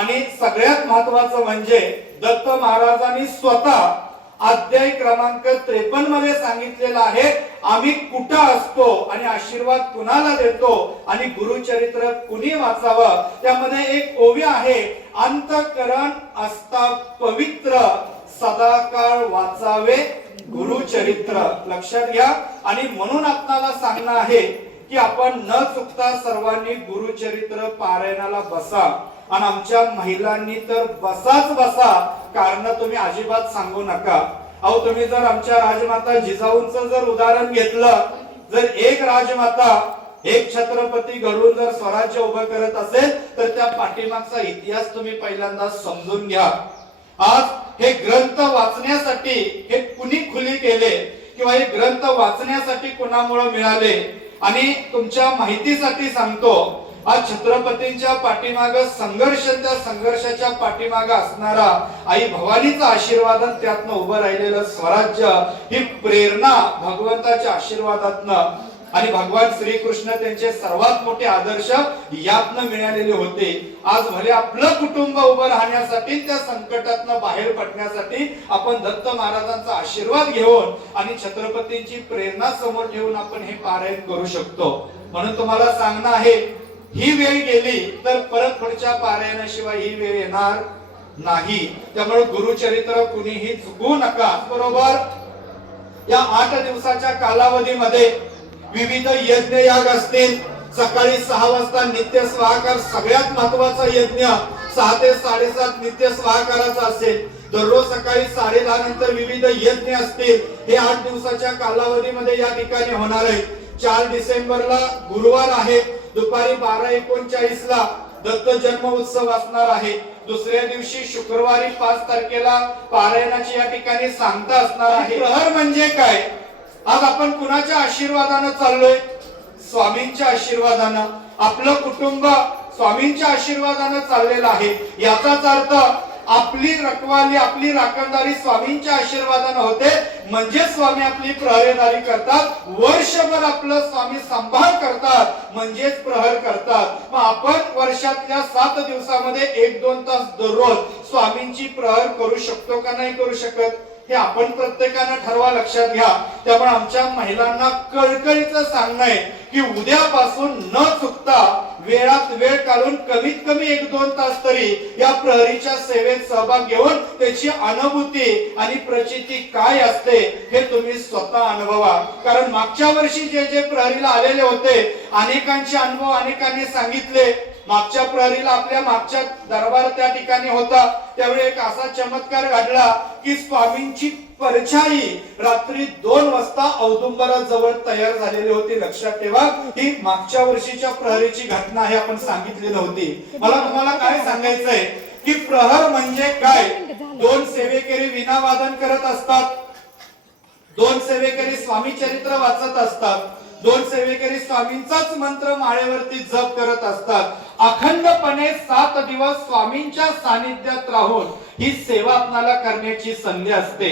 आणि सगळ्यात महत्वाचं म्हणजे दत्त महाराजांनी स्वतः अध्याय क्रमांक 53 मध्ये सांगितलेलं आहे, आम्ही कुठं असतो आणि आशीर्वाद कुणाला देतो आणि गुरुचरित्र कुणी वाचावं. त्यामध्ये एक ओवी आहे, अंतःकरण असता पवित्र सदाकाळ वाचावे गुरुचरित्र. लक्षात घ्या. आणि म्हणून आपल्याला सांगणं आहे की आपण न चुकता सर्वांनी गुरुचरित्र पारायणाला बसा. आणि आमच्या महिलांनी तर बसाच बसा, कारण तुम्ही अजिबात सांगू नका. अहो तुम्ही जर आमच्या राजमाता जिजाऊंचं जर उदाहरण घेतलं, जर एक राजमाता एक छत्रपती घडवून जर स्वराज्य उभं करत असेल तर त्या पाठीमागचा इतिहास तुम्ही पहिल्यांदा समजून घ्या. आज हे ग्रंथ वाचण्यासाठी हे कुणी खुली केले किंवा हे ग्रंथ वाचण्यासाठी कुणामुळे मिळाले. आणि तुमच्या माहितीसाठी सांगतो, आज छत्रपतींच्या पाठीमाग संघर्ष, त्या संघर्षाच्या पाठीमाग असणारा आई भवानीचा आशीर्वाद, त्यातनं उभं राहिलेलं स्वराज्य, ही प्रेरणा भगवंताच्या आशीर्वादातनं आणि भगवान श्रीकृष्ण त्यांचे सर्वात मोठे आदर्श यातनं मिळालेले होते. आज भले आपलं कुटुंब उभं राहण्यासाठी, त्या संकटातनं बाहेर पडण्यासाठी आपण दत्त महाराजांचा आशीर्वाद घेऊन आणि छत्रपतींची प्रेरणा समोर ठेवून आपण हे पारायण करू शकतो. म्हणून तुम्हाला सांगणं आहे, ही वेळ गेली तर परत पुढच्या पारायणाशिवाय ही वेळ येणार नाही. त्यामुळे गुरुचरित्र कुणीही चुकवू नका. बरोबर या 8 दिवसाच्या कालावधीमध्ये विविध यज्ञ याग असतील. सकाळी 6 वाजता नित्य स्वाहाकार, सगळ्यात महत्वाचा यज्ञ 6 ते 7:30 नित्य स्वाहाकाराचा असेल. दररोज सकाळी 10:30 नंतर विविध यज्ञ असतील. हे 8 दिवसाच्या कालावधीमध्ये या ठिकाणी होणार आहे. 4 डिसेंबरला गुरुवार आहे, दुपारी 12:39 ला दत्त जन्म उत्सव असणार आहे. दुसऱ्या दिवशी शुक्रवारी 5 तारखेला पारायणाची या ठिकाणी सांगता असणार आहे. प्रहर म्हणजे काय? आज आपण कुणाच्या आशीर्वादानं चाललोय? स्वामींच्या आशीर्वादानं. आपलं कुटुंब स्वामींच्या आशीर्वादानं चाललेलं आहे. याचाच अर्थ आपली रखवाली, आपली राखणदारी स्वामींच्या आशीर्वादानं होते. म्हणजे स्वामी आपली प्रहरेदारी करतात. वर्षभर आपलं स्वामी सांभाळ करतात, म्हणजेच प्रहर करतात. मग आपण वर्षातल्या 7 दिवसामध्ये 1-2 तास दररोज स्वामींची प्रहर करू शकतो का नाही करू शकत? हे आपण प्रत्येकानं ठरवा. लक्षात घ्या. त्यामुळे आमच्या महिलांना कळकळीचं सांगणं आहे की उद्यापासून न चुकता वेळात वेळ काढून कमीत कमी 1-2 तास तरी या प्रहरीच्या सेवेत सहभाग घेऊन त्याची अनुभूती आणि प्रचिती काय असते हे तुम्ही स्वतः अनुभवा. कारण मागच्या वर्षी जे जे प्रहरीला आलेले होते, अनेकांचे अनुभव अनेकांनी सांगितले. मागच्या प्रहरीला आपल्या मागच्या दरबार त्या ठिकाणी होता, त्यावेळी एक असा चमत्कार घडला की स्वामींची परछाई रात्री 2 वाजता औदुंबराजवळ तयार झालेली होती. लक्षात ठेवा, ही मागच्या वर्षीच्या प्रहरीची घटना आहे, आपण सांगितली नव्हती. मला तुम्हाला काय सांगायचंय की प्रहर म्हणजे काय? 2 सेवेकरी वीणावादन करत असतात, 2 सेवेकरी स्वामी चरित्र वाचत असतात, 2 सेवेकरी स्वामींचाच मंत्र माळेवरती जप करत असतात. अखंडपणे 7 दिवस स्वामींच्या सानिध्यात राहून ही सेवा आपल्याला करण्याची संधी असते.